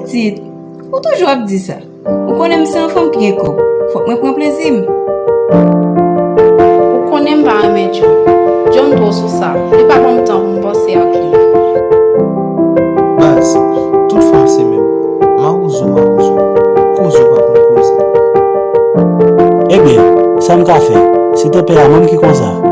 Petit, ou toujou ap di sa? Ou konen mse an fam ki gen kop? Fok mwen pren plezim. Ou konen mpa ame John to sou sa. Li pa kon tan pou mpense ak li. Baz, tout fam se men. Marouzou. Kouzou pa kon kouze. Eh bien, ça me fait. C'était pas la même qui comme ça.